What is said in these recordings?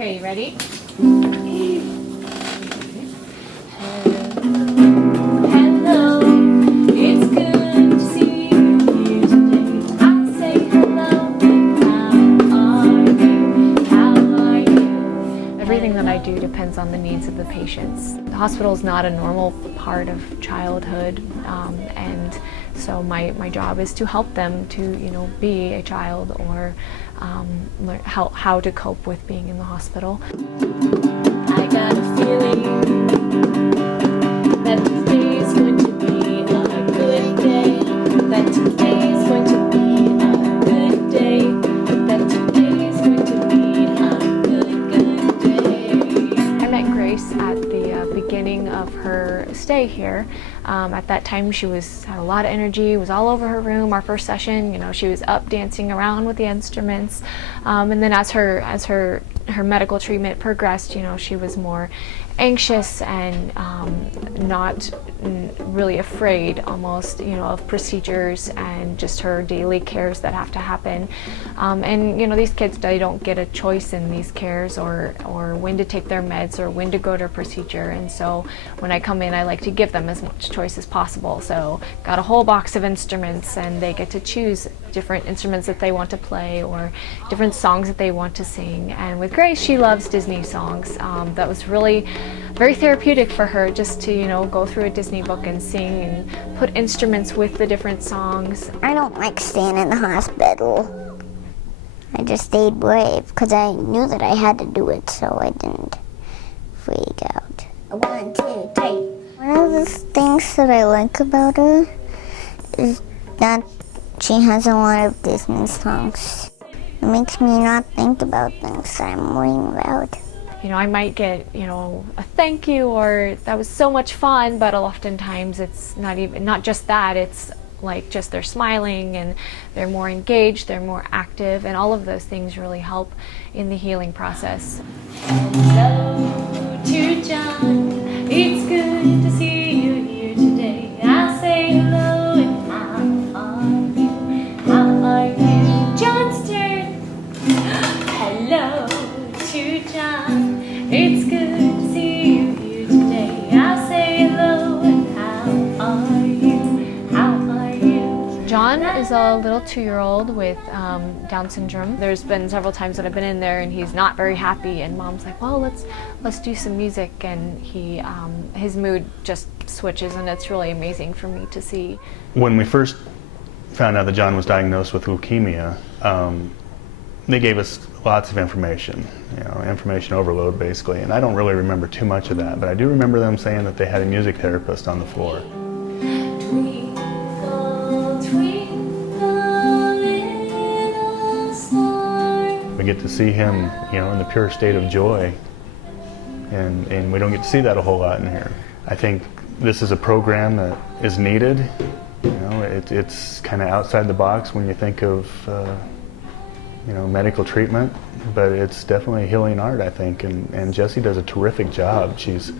Okay, you ready? Hello, it's good to see you here today. I'll say hello, how are you? Everything that I do depends on the needs of the patients. The hospital is not a normal part of childhood, and so my job is to help them to, be a child or learn how to cope with being in the hospital. I got a feeling that today is going to be a good day, that today is going to be a good day, that today is going to be a good day. I met Grace at the beginning of her stay here. At that time she had a lot of energy, was all over her room. Our first session, she was up dancing around with the instruments, and then as her medical treatment progressed, she was more anxious and not really afraid almost, of procedures and just her daily cares that have to happen. And these kids, they don't get a choice in these cares or when to take their meds or when to go to a procedure. And so when I come in, I like to give them as much choice as possible. So got a whole box of instruments, and they get to choose different instruments that they want to play or different songs that they want to sing. And with Grace, she loves Disney songs. That was really very therapeutic for her, just to go through a Disney book and sing and put instruments with the different songs. I don't like staying in the hospital. I just stayed brave because I knew that I had to do it, so I didn't freak out. 1, 2, 3. One of the things that I like about her is that she has a lot of Disney songs. It makes me not think about things that I'm worrying about. I might get, a thank you or that was so much fun, but oftentimes it's not just that, it's like just they're smiling and they're more engaged, they're more active, and all of those things really help in the healing process. Hello to John, it's good to see you here today. I say hello and how are you? John's turn. Hello to John. It's good to see you here today. I say hello and how are you? How are you? John is a little 2-year-old with Down syndrome. There's been several times that I've been in there and he's not very happy, and Mom's like, well, let's do some music, and his mood just switches, and it's really amazing for me to see. When we first found out that John was diagnosed with leukemia, they gave us lots of information, information overload basically, and I don't really remember too much of that, but I do remember them saying that they had a music therapist on the floor. Twinkle, twinkle, little star. We get to see him, in the pure state of joy, and we don't get to see that a whole lot in here. I think this is a program that is needed. It's kind of outside the box when you think of medical treatment, but it's definitely a healing art, I think, and Jessie does a terrific job. She's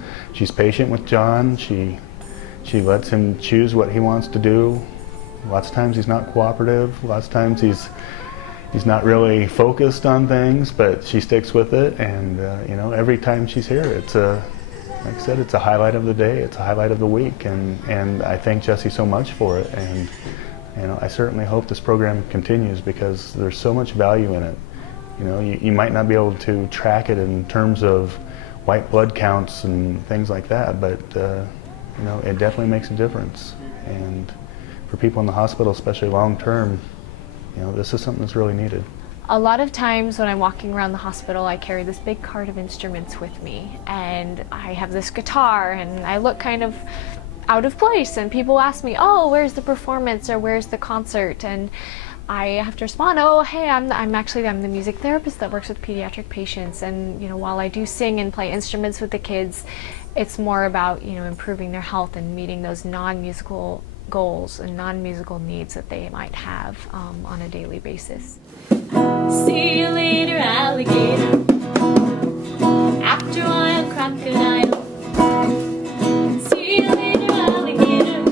patient with John. She lets him choose what he wants to do. Lots of times he's not cooperative. Lots of times he's not really focused on things, but she sticks with it, and every time she's here, it's like I said, it's a highlight of the day. It's a highlight of the week, and I thank Jessie so much for it. And I certainly hope this program continues because there's so much value in it. You might not be able to track it in terms of white blood counts and things like that, but it definitely makes a difference. And for people in the hospital, especially long term, this is something that's really needed. A lot of times when I'm walking around the hospital, I carry this big cart of instruments with me, and I have this guitar, and I look kind of out of place, and people ask me, oh, where's the performance or where's the concert? And I have to respond, oh, hey, I'm the music therapist that works with pediatric patients, and while I do sing and play instruments with the kids, it's more about improving their health and meeting those non-musical goals and non-musical needs that they might have on a daily basis. See you later, alligator. After a while, crocodile. See you later, alligator.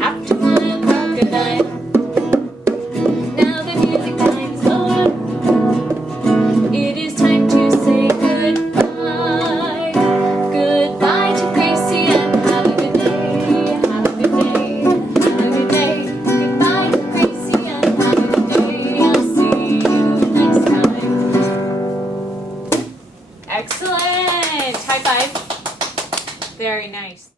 After a while, crocodile. Now the music time is over. It is time High five. Very nice.